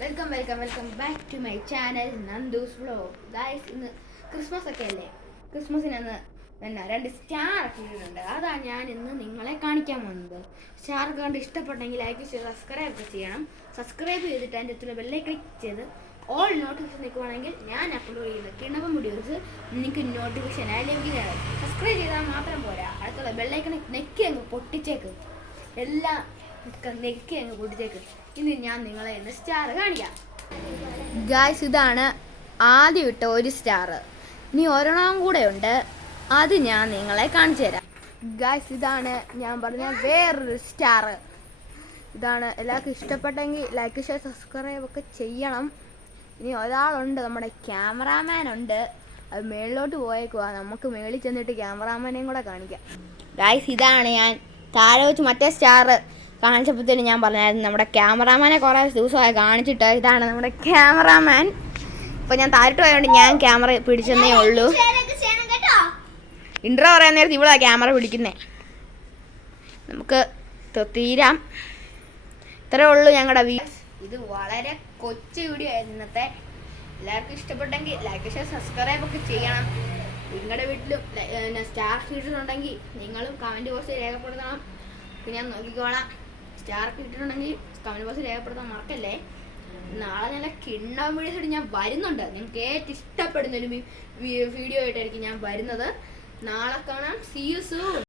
Welcome back to my channel Nandus vlog. Guys, ഇന്ന് Christmas ഒക്കെ അല്ലേ? ക്രിസ്മസിന് അന്ന് പിന്നെ 2 സ്റ്റാർ ഒക്കെ ഇട്ടിട്ടുണ്ട്. അതാണ് ഞാൻ ഇന്ന് നിങ്ങളെ കാണിക്കാൻ പോകുന്നത്. സ്റ്റാർ കണ്ട് ഇഷ്ടപ്പെട്ടെങ്കിൽ ലൈക്ക് ചെയ്ത് സബ്സ്ക്രൈബ് ചെയ്യണം. സബ്സ്ക്രൈബ് ചെയ്തിട്ട് അതിൻ്റെ അടുത്തുള്ള ബെല്ലെ ക്ലിക്ക് ചെയ്ത് ഓൾ നോട്ടിഫിക്കേഷൻ നിൽക്കുവാണെങ്കിൽ ഞാൻ അപ്ലോഡ് ചെയ്യുന്ന കിണപ്പം വീഡിയോസ് നിങ്ങൾക്ക് നോട്ടിഫിക്കേഷൻ ആയി ലഭിക്കുന്നതാണ്. സബ്സ്ക്രൈബ് ചെയ്താൽ മാത്രം പോരാ, അടുത്തുള്ള ബെല്ലൈക്കണെ നെക്കി അങ്ങ് പൊട്ടിച്ചേക്ക്. എല്ലാം നെക്കി അങ്ങ് പൊട്ടിച്ചേക്ക്. ഇനി ഞാൻ നിങ്ങളെ ഇന്ന് സ്റ്റാർ കാണിക്കാം. ഗായ്സ്, ഇതാണ് ആദ്യം ഇട്ട ഒരു സ്റ്റാർ. ഇനി ഒരെണ്ണം കൂടെ ഉണ്ട്, അത് ഞാൻ നിങ്ങളെ കാണിച്ചു തരാം. ഗായ്സ്, ഇതാണ് ഞാൻ പറഞ്ഞ വേറൊരു സ്റ്റാർ. ഇതാണ്. എല്ലാവർക്കും ഇഷ്ടപ്പെട്ടെങ്കിൽ ലൈക്ക് ഷെയർ സബ്സ്ക്രൈബ് ഒക്കെ ചെയ്യണം. ഇനി ഒരാളുണ്ട്, നമ്മുടെ ക്യാമറാമാൻ ഉണ്ട്. അത് മേളിലോട്ട് പോയേക്കുവാ. നമുക്ക് മേളിൽ ചെന്നിട്ട് ക്യാമറാമാനെയും കൂടെ കാണിക്കാം. ഗായ്സ്, ഇതാണ് ഞാൻ താഴെ വെച്ച് മറ്റേ സ്റ്റാർ കാണിച്ചപ്പോഴത്തേനും ഞാൻ പറഞ്ഞായിരുന്നു നമ്മുടെ ക്യാമറാമാനെ കുറേ ദിവസമായി കാണിച്ചിട്ട്. ഇതാണ് നമ്മുടെ ക്യാമറാമാൻ. ഇപ്പോൾ ഞാൻ താഴോട്ട് പോയതുകൊണ്ട് ഞാൻ ക്യാമറ പിടിച്ചെന്നേ ഉള്ളൂ. ഇൻട്രോ പറയാൻ നേരത്ത് ഇവിടെ ക്യാമറ പിടിക്കുന്നേ. നമുക്ക് തീരാം. ഇത്രേ ഉള്ളൂ ഞങ്ങളുടെ വീഡിയോ. ഇത് വളരെ കൊച്ചു വീഡിയോ ആയിരുന്നു ഇന്നത്തെ. എല്ലാവർക്കും ഇഷ്ടപ്പെട്ടെങ്കിൽ ലൈക്ക് ഷെയർ സബ്സ്ക്രൈബ് ഒക്കെ ചെയ്യണം. നിങ്ങളുടെ വീട്ടിലും സ്റ്റാർ ഇട്ടിട്ടുണ്ടെങ്കിൽ നിങ്ങളും കമൻറ്റ് ബോക്സിൽ രേഖപ്പെടുത്തണം. പിന്നെ ഞാൻ നോക്കിക്കോളാം. സ്റ്റാർ ഇട്ടിട്ടുണ്ടെങ്കിൽ കമൻറ്റ് ബോക്സിൽ രേഖപ്പെടുത്താൻ മറക്കല്ലേ. നാളെ നല്ല കിണ്ണം വീഡിയോസായിട്ട് ഞാൻ വരുന്നുണ്ട്. നിങ്ങൾക്ക് ഏറ്റവും ഇഷ്ടപ്പെടുന്നൊരു വീഡിയോ ആയിട്ടായിരിക്കും ഞാൻ വരുന്നത്. നാളെ കാണാം. See you soon.